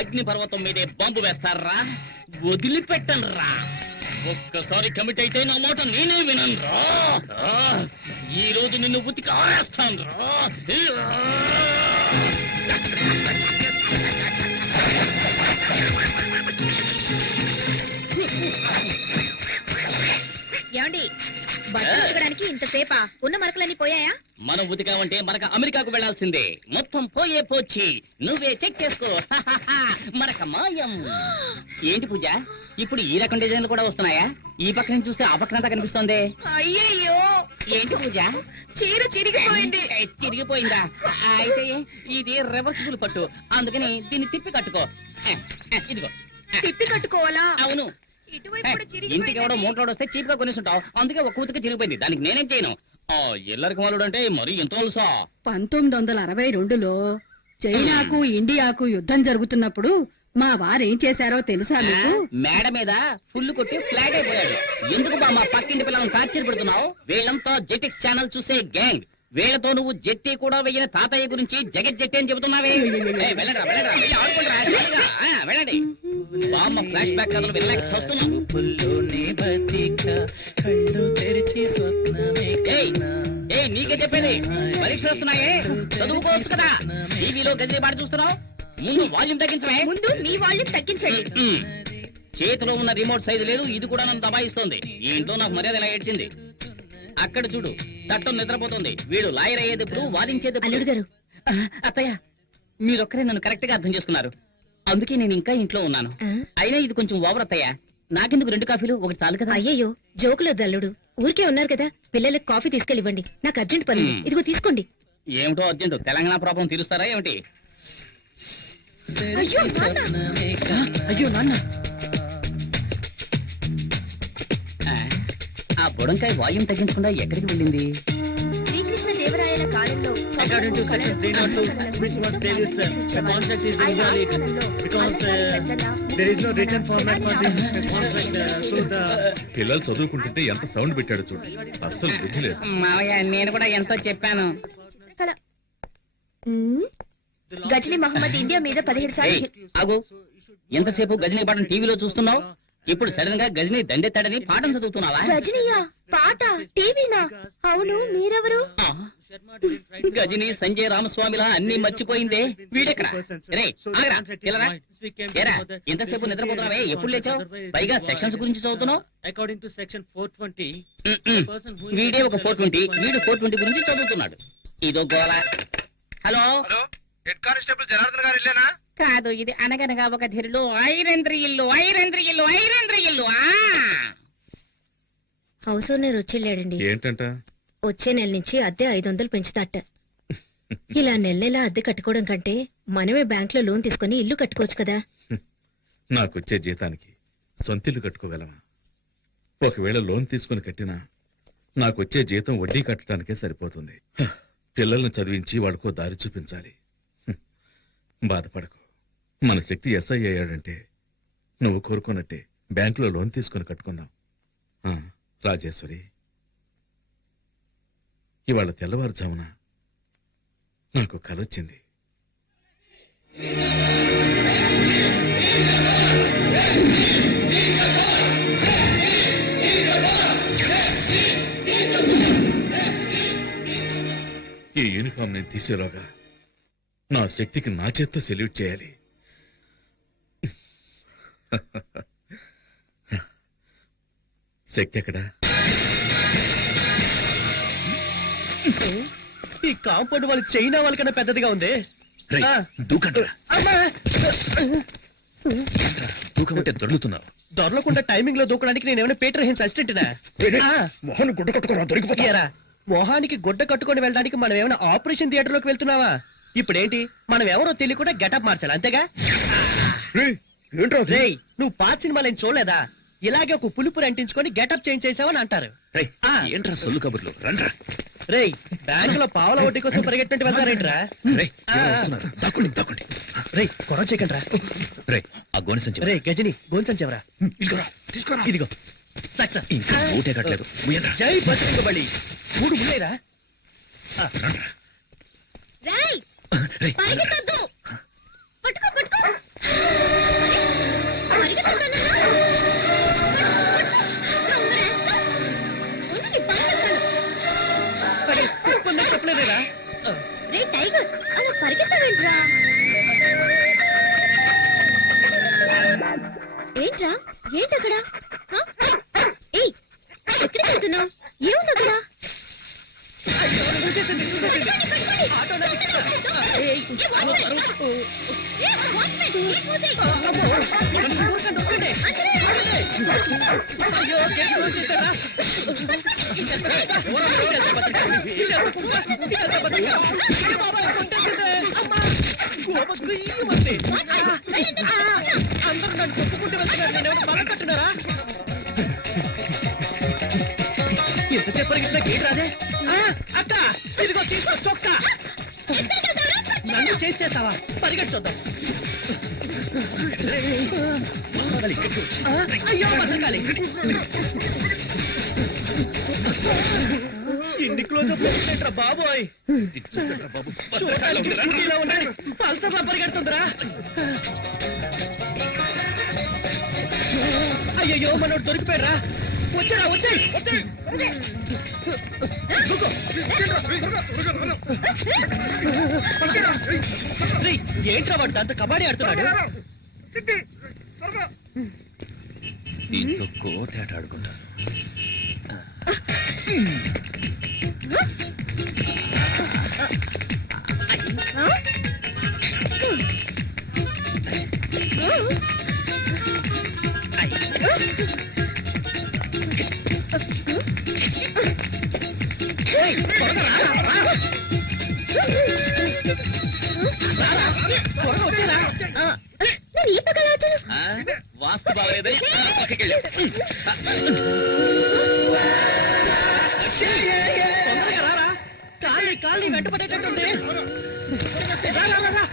అగ్ని పర్వతం మీదే బాంబు వేస్తారా? వదిలిపెట్టనురా. ఒక్కసారి కమిట్ అయితే నా మాట నేనే విననురా. ఈ రోజు నిన్ను ఉతికి ఆరేస్తాను రా. ఏమండి, బట్టలు ఉతకడానికి ఇంతసేపా? ఉన్న మరకలన్నీ పోయాయా? మనం ఉతికామంటే మనకు అమెరికాకు వెళ్లాల్సిందే. మొత్తం పోయే పోచ్చి నువ్వే చెక్ చేసుకో. మనక మాయం. ఏంటి పూజ, ఇప్పుడు ఈ రకం డిజైన్లు కూడా వస్తున్నాయా? ఈ పక్క నుంచి చూస్తే ఆ పక్కనంతా కనిపిస్తోంది. అయ్యయ్యో, ఏంటి పూజ, చీర చిరిగిపోయింది. చిరిగిపోయిందా? అయితే ఇది రివర్సిబుల్ పట్టు, అందుకని దీన్ని తిప్పి కట్టుకో. ఇదిగో. తిప్పి కట్టుకోవాలా? అవును. ఇంటికి ఎవడో మూటలోడు వస్తే చీప్ గా కొనేసుంటావు, అందుకే ఒక కూతుకి చిరిగిపోయింది. దానికి నేనేం చేయను. ఎల్లరికి మాలుడు అంటే మరి ఎంత తెలుసా? 1962లో చైనాకు ఇండియాకు యుద్ధం జరుగుతున్నప్పుడు మా వారేం చేశారో తెలుసా మీకు? మేడ మీద ఫుల్ కొట్టి ఫ్లాగ్ అయిపోయాడు. ఎందుకు బా మా పక్కింటి పిల్లలను టార్చర్ పెడుతున్నావు? వీళ్ళంతా జెటిక్స్ ఛానల్ చూసే గ్యాంగ్. వీళ్లతో నువ్వు జెట్టి కూడా వెయ్యిన తాతయ్య గురించి జగత్ జెట్టి అని చెబుతున్నావే. వెళ్ళండి. బామ్మ ఫ్లాష్ బ్యాక్ కథలు వెళ్ళలేక చూస్తున్నావు. నీకే చెప్పేది, పరీక్షలు వస్తున్నాయే, చదువుకోవచ్చు కదా. టీవీలో గదిలే పాట చూస్తున్నావు. ముందు వాల్యూమ్ తగ్గించమే. ముందు మీ వాల్యూమ్ తగ్గించండి. చేతిలో ఉన్న రిమోట్ సైజు లేదు, ఇది కూడా నన్ను దబాయిస్తోంది. ఈ ఇంట్లో నాకు మర్యాద ఇలా ఏడ్చింది. అక్కడ చూడు, చట్టం నిద్రపోతుంది. వీడు లాయర్ అయ్యేటప్పుడు వాదించేది. అల్లుడు గారు, అత్తయ్య మీరొక్కరే నన్ను కరెక్ట్ గా అర్థం చేసుకున్నారు, అందుకే నేను ఇంకా ఇంట్లో ఉన్నాను. అయినా ఇది కొంచెం ఓవర్ అత్తయ్య. నాకెందుకు 2 కాఫీలు, ఒకటి చాలు కదా. అయ్యయ్యో, జోకులొద్దు అల్లుడు. ఊరికే ఉన్నారు కదా, పిల్లలకు కాఫీ తీసుకెళ్ళివ్వండి. నాకు అర్జెంట్ పని. ఇదిగో తీసుకోండి. ఏమిటో అర్జెంట్? తెలంగాణ ప్రాబ్లం తీరుస్తారా ఏమిటి? అయ్యో నాన్న, ఆ బుడంకాయ వాయుం తగ్గించకుండా ఎక్కడికి వెళ్ళింది? శ్రీకృష్ణ దేవరాయల కాలంలో According to section 302, which was previous, the contract is invalid because there is no written format for this contract. So the పిల్లలు చదువుకుంటుంటే ఎంత సౌండ్ పెట్టాడు చూడు, అస్సలు బుద్ధి లేదు. మావయ్య నేను కూడా ఎంతో చెప్పాను. గజనీ మహమ్మద్ ఇండియా మీద 17 సార్లు. ఆగు, ఎంతసేపు గజనీ పాఠం టీవీలో చూస్తున్నావు? ఇప్పుడు సడన్ గా గజనీ దండెత్తాడని పాఠం చదువుతున్నావా? గజనీయా? పాట టీవీనా? అవును, మీరెవరు? గజనీ సంజయ్ రామస్వామిలా అన్ని మర్చిపోయిందే. వీడెక్కడ? ఎంతసేపు నిద్రపోతున్నావే? ఎప్పుడు లేచావు? పైగా సెక్షన్స్ గురించి చదువుతున్నావు. according to section 420, వీడే ఒక 420, వీడు 420 గురించి చదువుతున్నాడు. ఇదో గోళ. హలో, హెడ్ కానిస్టేబుల్ జనార్దన్ గారు ఇల్లేనా? కాదు, ఇది అనగనగా ఒక ధీరులు ఐరంద్రి ఇల్లు. హౌస్ ఓనర్ వచ్చిళ్ళాడండి. ఏంటంట? వచ్చే నెల నుంచి అద్దె 500 పెంచుతాట. ఇలా నెల అద్దె కట్టుకోవడం కంటే మనమే బ్యాంక్ లో లోన్ తీసుకుని ఇల్లు కట్టుకోవచ్చు కదా. నాకొచ్చే జీతానికి సొంతిల్లు కట్టుకోగలమా? ఒకవేళ లోన్ తీసుకుని కట్టినా నాకొచ్చే జీతం వడ్డీ కట్టడానికే సరిపోతుంది. పిల్లల్ని చదివించి వాళ్ళకో దారి చూపించాలి. బాధపడకు, మన శక్తి ఎస్ఐ అయ్యాడంటే నువ్వు కోరుకున్నట్టే బ్యాంకులో లోన్ తీసుకుని కట్టుకుందాం. రాజేశ్వరి, ఇవాళ తెల్లవారుజామున నాకు కలొచ్చింది. ఈ యూనిఫామ్ నేను తీసేలోగా నా శక్తికి నా చేత్తో సెల్యూట్ చేయాలి. శక్తి ఎక్కడా? ఈ కాంపౌండ్ వాళ్ళు చైనా వాళ్ళకన్నా పెద్దదిగా ఉంది. దూకమంటే దొరుకుతున్నావు. దొరలకుండా టైమింగ్ లో దూకడానికి నేను ఏమైనా పీటర్ హెన్స్ అసిస్టెంట్నా? మొహాన్ని గుడ్డ కట్టుకున్నా దొరికిపోతారా? మొహానికి గుడ్డ కట్టుకొని వెళ్ళడానికి మనం ఏమైనా ఆపరేషన్ థియేటర్ లోకి వెళ్తున్నావా? ఇప్పుడేంటి, మనం ఎవరో తెలియకుండా గెటప్ మార్చాలి, అంతేగా? రేయ్, నువ్వు పాత సినిమాలు ఏం చూడలేదా? ఇలాగే ఒక పులుపురు అంటించుకొని గెటప్ చేంజ్ చేసావని అంటారు. ఏంట్రా సొల్లు కబుర్లు? రండ్రా. రేయ్, బ్యాంక్ లో పావుల వడ్డీ కోసం పరిగెట్టినట్టు వెళ్తారేంట్రా? రేయ్, గొడవ చేయకండి రా. ఆ గోని సంచి. రేయ్ గజని, గోన్ సంచెవరా? తీసుకోరా. ఇదిగో సక్సెస్. ఇంకా ఊటే కట్టలేదు. జై బజరంగ బలి. 3 ముళ్ళేరా? రేయ్ పరిగెత్తొద్దు పట్టుకో పట్టుకో పరిగెత్తొద్దన్నానా? ఉండు, నీ పని చెప్తాను. చెప్పలేదేరా రే టైగర్ అలా పరిగెత్తవేంట్రా? ఏంట్రా ఏంటక్కడ? ఏయ్ ఎక్కడికి వెళ్తున్నావు? ఏముంది అక్కడ? అందరూ నన్ను కొట్టుకుంటూ వెళ్తున్నారు. నేనేమైనా బలం కట్టున్నారా? ఎంతసేపు పరిగెత్తినా గేట్ రాదే. అక్క ఇదిగో తీసుకో చొక్కా. నన్ను చేసేస్తావా? పరిగెట్టుద్దాం. అయ్యో బతకాలి. ఇన్ని క్లోజ్ అప్ బాబోయ్. ఇలా ఉన్నాయి. పల్సర్లా పరిగెడుతుందిరా. అయ్యయ్యో మనోడు దొరికిపోయారా? వచ్చారా వచ్చాయి. ఏంట్రా వాడు దాంతో కబడ్డీ ఆడుతున్నాడు. దీంతో కోతేట ఆడుకుంటాను. నేను ఈ పక్కన వచ్చాను. వాస్తు బాగలేదని పక్కకి వెళ్ళాం. తొందరగా రారా. కాలి వెంట పడేటట్టుంది. రా, రా, రా, రా.